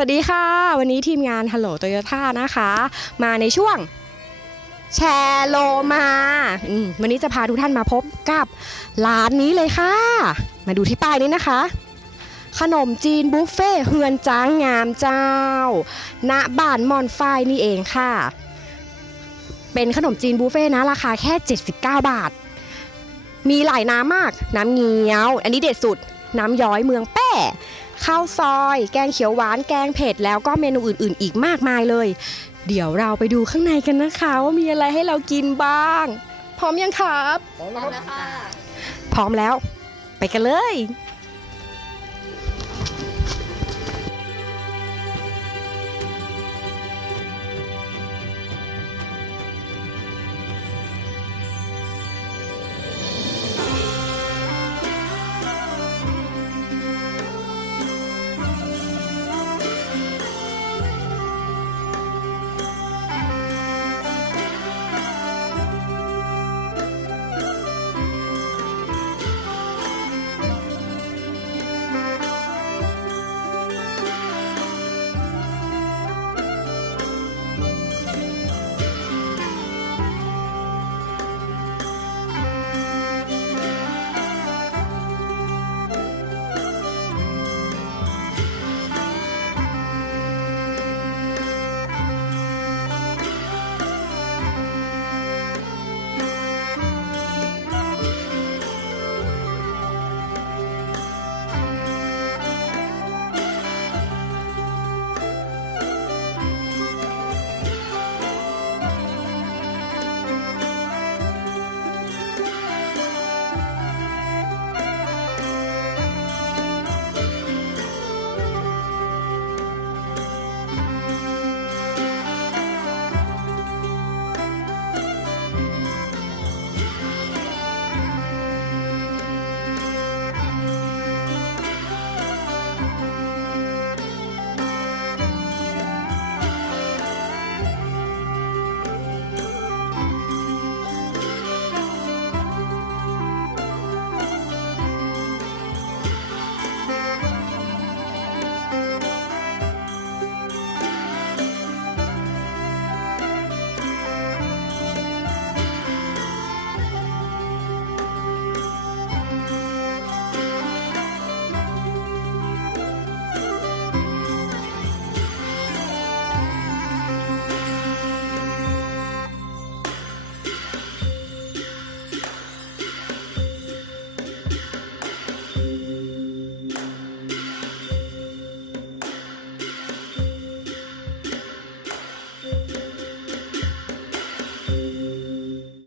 วัสดีค่ะ วันนี้ทีมงาน Hello Toyota นะคะ มาในช่วงแชร์โลมาวันนี้จะพาทุกท่านมาพบกับร้านนี้เลยค่ะ มาดูที่ป้ายนี้นะคะ ขนมจีนบุฟเฟ่เฮือนจ้างงามเจ้า ณบ้านมอนไฟนี่เองค่ะ เป็นขนมจีนบุฟเฟ่นะราคาแค่ 79 บาท มีหลายน้ำมาก น้ำเงี้ยว อันนี้เด็ดสุด น้ำย้อยเมืองแป ข้าวซอย แกงเขียวหวาน แกงเผ็ดแล้วก็เมนูอื่นๆ อีกมากมายเลย เดี๋ยวเราไปดูข้างในกันนะคะว่ามีอะไรให้เรากินบ้าง พร้อมยังครับ พร้อมแล้วครับพร้อมแล้ว ไปกันเลยค